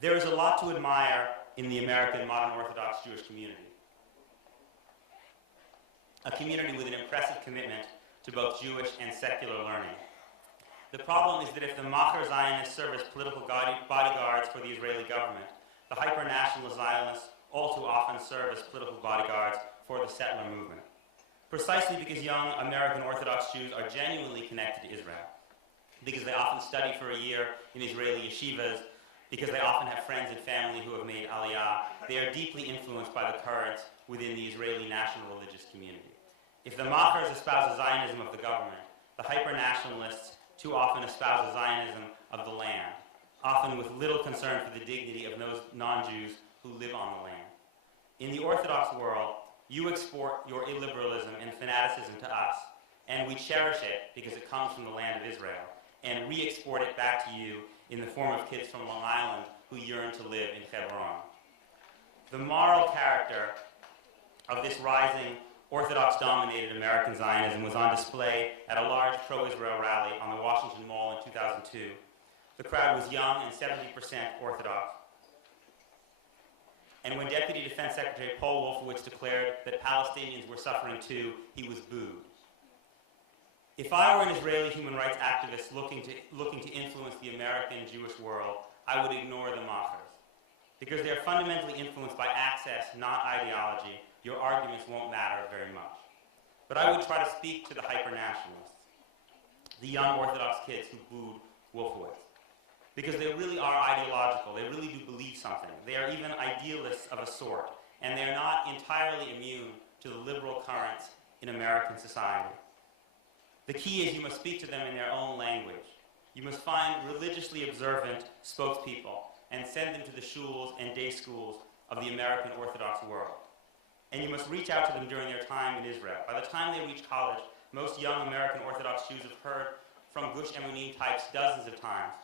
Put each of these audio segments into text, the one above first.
There is a lot to admire in the American modern Orthodox Jewish community. A community with an impressive commitment to both Jewish and secular learning. The problem is that if the Macher Zionists serve as political bodyguards for the Israeli government, the hyper-nationalist Zionists all too often serve as political bodyguards for the settler movement. Precisely because young American Orthodox Jews are genuinely connected to Israel, because they often study for a year in Israeli yeshivas, because they often have friends and family who have made aliyah, they are deeply influenced by the currents within the Israeli national religious community. If the Machers espouse the Zionism of the government, the hyper-nationalists too often espouse the Zionism of the land, often with little concern for the dignity of those non-Jews who live on the land. In the Orthodox world, you export your illiberalism and fanaticism to us, and we cherish it because it comes from the land of Israel, and re-export it back to you in the form of kids from Long Island who yearn to live in Hebron. The moral character of this rising Orthodox-dominated American Zionism was on display at a large pro-Israel rally on the Washington Mall in 2002. The crowd was young and 70% Orthodox. And when Deputy Defense Secretary Paul Wolfowitz declared that Palestinians were suffering too, he was booed. If I were an Israeli human rights activist looking to influence the American Jewish world, I would ignore the Machers. Because they are fundamentally influenced by access, not ideology, your arguments won't matter very much. But I would try to speak to the hyper-nationalists, the young Orthodox kids who booed Wolfowitz. Because they really are ideological, they really do believe something. They are even idealists of a sort, and they are not entirely immune to the liberal currents in American society. The key is you must speak to them in their own language. You must find religiously observant spokespeople and send them to the shuls and day schools of the American Orthodox world. And you must reach out to them during their time in Israel. By the time they reach college, most young American Orthodox Jews have heard from Gush Emunim types dozens of times,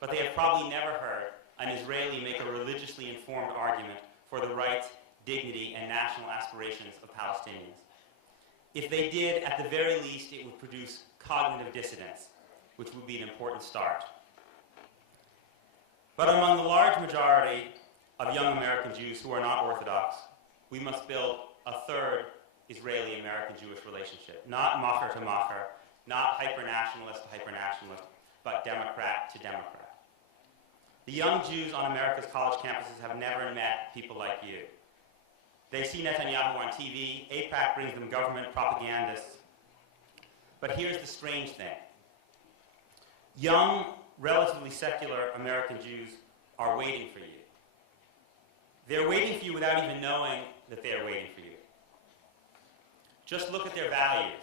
but they have probably never heard an Israeli make a religiously informed argument for the rights, dignity, and national aspirations of Palestinians. If they did, at the very least, it would produce cognitive dissonance, which would be an important start. But among the large majority of young American Jews who are not Orthodox, we must build a third Israeli-American Jewish relationship, not Macher to Macher, not hyper-nationalist to hyper-nationalist, but Democrat to Democrat. The young Jews on America's college campuses have never met people like you. They see Netanyahu on TV, AIPAC brings them government propagandists. But here's the strange thing. Young, relatively secular American Jews are waiting for you. They're waiting for you without even knowing that they are waiting for you. Just look at their values.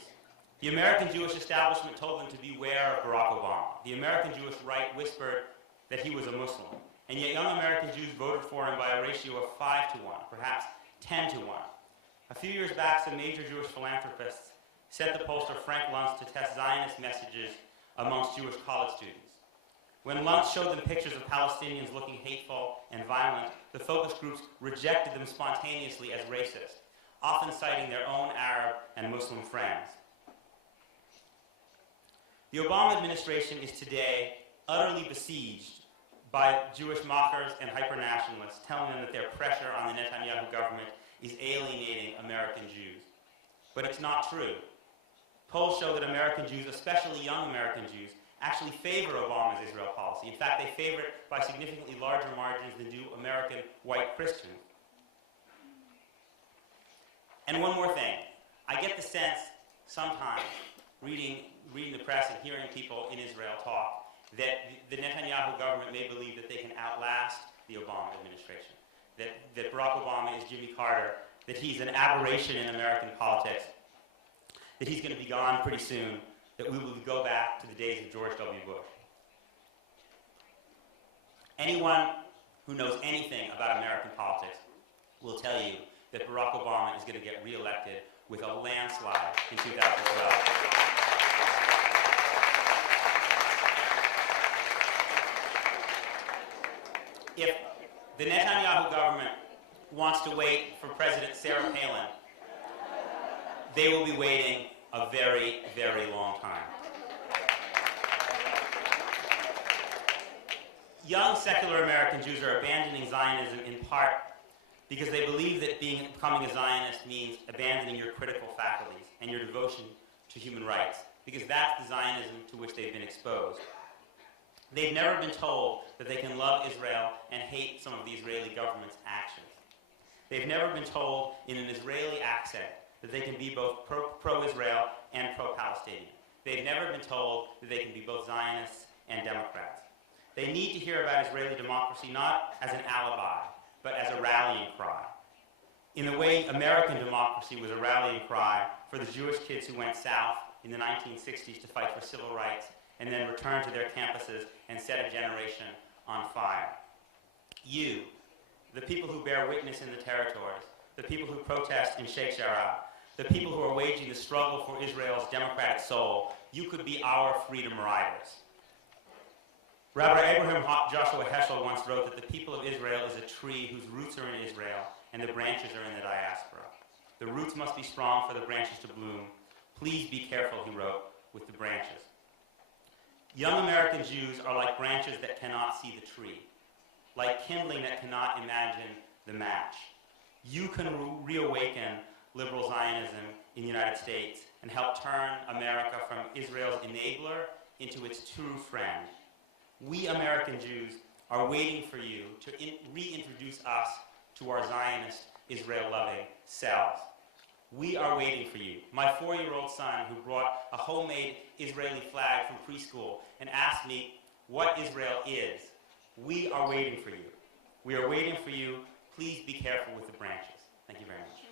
The American Jewish establishment told them to beware of Barack Obama. The American Jewish right whispered that he was a Muslim. And yet young American Jews voted for him by a ratio of 5 to 1, perhaps 10 to 1. A few years back, some major Jewish philanthropists sent the pollster Frank Luntz to test Zionist messages amongst Jewish college students. When Luntz showed them pictures of Palestinians looking hateful and violent, the focus groups rejected them spontaneously as racist, often citing their own Arab and Muslim friends. The Obama administration is today utterly besieged by Jewish mockers and hyper-nationalists, telling them that their pressure on the Netanyahu government is alienating American Jews. But it's not true. Polls show that American Jews, especially young American Jews, actually favor Obama's Israel policy. In fact, they favor it by significantly larger margins than do American white Christians. And one more thing. I get the sense sometimes, reading the press and hearing people in Israel talk, that the Netanyahu government may believe that they can outlast the Obama administration, that Barack Obama is Jimmy Carter, that he's an aberration in American politics, that he's going to be gone pretty soon, that we will go back to the days of George W. Bush. Anyone who knows anything about American politics will tell you that Barack Obama is going to get reelected with a landslide in 2012. If the Netanyahu government wants to wait for President Sarah Palin, they will be waiting a very, very long time. young secular American Jews are abandoning Zionism in part because they believe that becoming a Zionist means abandoning your critical faculties and your devotion to human rights, because that's the Zionism to which they've been exposed. They've never been told that they can love Israel and hate some of the Israeli government's actions. They've never been told in an Israeli accent that they can be both pro-Israel and pro-Palestinian. They've never been told that they can be both Zionists and Democrats. They need to hear about Israeli democracy not as an alibi, but as a rallying cry. In the way American democracy was a rallying cry for the Jewish kids who went south in the 1960s to fight for civil rights and then returned to their campuses and set a generation on fire. You, the people who bear witness in the territories, the people who protest in Sheikh Jarrah, the people who are waging the struggle for Israel's democratic soul, you could be our freedom riders. Rabbi Abraham Joshua Heschel once wrote that the people of Israel is a tree whose roots are in Israel and the branches are in the diaspora. The roots must be strong for the branches to bloom. Please be careful, he wrote, with the branches. Young American Jews are like branches that cannot see the tree, like kindling that cannot imagine the match. You can reawaken liberal Zionism in the United States and help turn America from Israel's enabler into its true friend. We American Jews are waiting for you to reintroduce us to our Zionist, Israel-loving selves. We are waiting for you. My 4-year-old son, who brought a homemade Israeli flag from preschool and asked me what Israel is, we are waiting for you. We are waiting for you. Please be careful with the branches. Thank you very much.